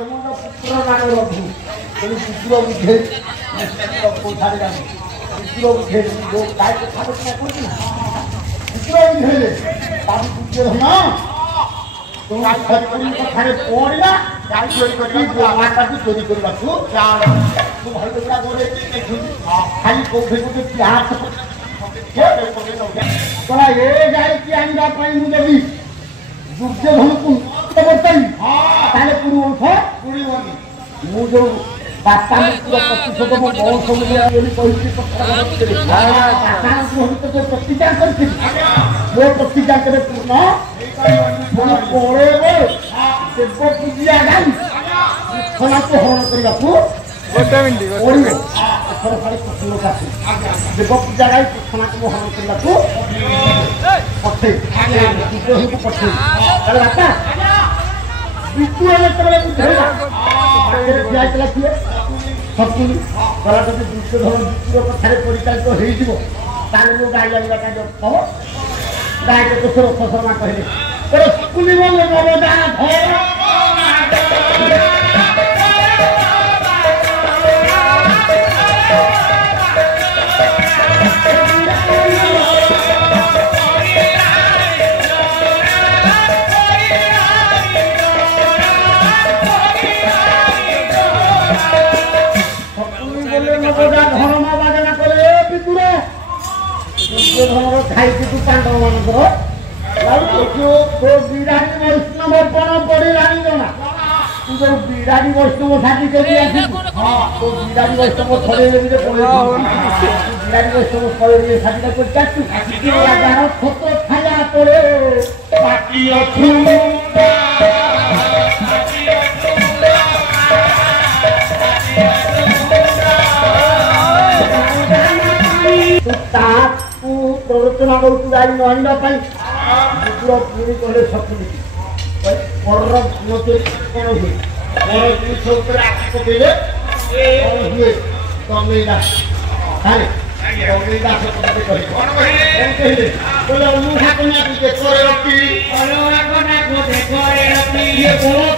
ତମର ପୁତ୍ର ନାମ ରଘୁ ତେଣୁ ପୁତ୍ର ବୁଝେ କୋଠାରେ ଯାଉଛି ପୁତ୍ର ବୁଝେ ଯୋଉ ଗାଈ କଥା କଥା କରୁଛି ନା ପୁତ୍ର ବୁଝେଇଲେ ତାକୁ ପୁତ୍ର ଧନ ତୁମ କଥାରେ ପଡ଼ିଲା ଗାଈ ଚୋରି କରି ମାଟାକୁ ଚୋରି କରିବାକୁ ତୁ ଭାଇ ଗୁଡ଼ା ଗୋରେ ଖାଲି କୋଉଠି ଗୋଟେ ପ୍ୟାସ କଲା ଏ ଗାଈକି ଆଣିବା ପାଇଁ ମୁଁ ଦେବି ଦୁର୍ଯ୍ୟୋଧନକୁ ବର୍ତ୍ତାଇ ତାହେଲେ ପୁଡ଼ିବନି ମୁଁ ଯୋଉ ବାପା ମୃତ୍ୟୁର ପ୍ରତିଶୋଧ ମୋ ବଂଶ ବୋଲି କହିଛି ଯୋଉ ପ୍ରତିଜ୍ଞା କରିଥିଲି ମୋ ପ୍ରତିଜ୍ଞା କେବେ ପୂର୍ଣ୍ଣ ପୁଣି ପଳେଇବ ଦେବ ପୂଜିଆ ଗାଈ ଖୋଲାକୁ ହରଣ କରିବାକୁ ପଡ଼ିବ ଏଥର ଖାଲି କୁକୁର କାଟି ଦେବ ପୂଜା ଗାଈ ଖୋଲାକୁ ହରଣ କରିବାକୁ ପଠେଇ ବିଦ୍ରୋହୀକୁ ପଠେଇ ତାହେଲେ ବାପା ବିଦ୍ରୋହ ଯେତେବେଳେ ବୁଝେଇଲା ଦିଆଯାଇଥିଲା କିଏ ଶକୁନି ଗଲା ଯଦି ଦୁର୍ଯ୍ୟୋଧନ ବିଦ୍ରୋହ କଥାରେ ପରିଚାଳିତ ହେଇଯିବ ତାହେଲେ ମୁଁ ଗାଈ ଆଣିବାଟା ବ୍ୟର୍ଥ ଗାଈ କେତେ ରଥ ଶର୍ମା କହିଲେ ଶକୁନି ବୋଲେ ନବଦାନ ଧର ଧର୍ମ ବାଜନା କଲେ ବିଦୁର ଦୁର୍ଯ୍ୟୋଧନର ଖାଇକି ତୁ ପାଣ୍ଡବ ମାନଙ୍କର ବିରାଡ଼ି ବୈଷ୍ଣବ ପଣ ପଡ଼ିଲାଣି ଜଣା ତୁ ଯୋଉ ବିରାଡ଼ି ବୈଷ୍ଣବ ସାଜି କରି ଆସିବୁ ତୋ ବିରାଡ଼ି ବୈଷ୍ଣବ ଛଡ଼େଇବେ ବିରାଡ଼ି ବୈଷ୍ଣବ ଛଡ଼େଇବେ ସାଜିଟା କରି ଚାଚୁ ରାଜାର ଛୋଟ ଛାୟା ତଳେ ବାକି ଅଛୁ ତାକୁ ପ୍ରରୋଚନା ଦେଉଛୁ ଗାଈ ନ ଆଣିବା ପାଇଁ ବିଦୁର ପୁଣି କହିଲେ ଶକୁନି ପରର କ'ଣ ହୁଏ ପର ଜିନିଷ ଉପରେ ଆଖି ପକେଇଲେ କ'ଣ ହୁଏ କମେଇଲା ତାହେଲେ କମେଇଲା ଶକୁନି କହିଲେ କ'ଣ କହିଲେ କହିଲେ ଅନୁହା କନ୍ୟାକୁ ଦେଖରେ ରଖି ଇଏ ବଳ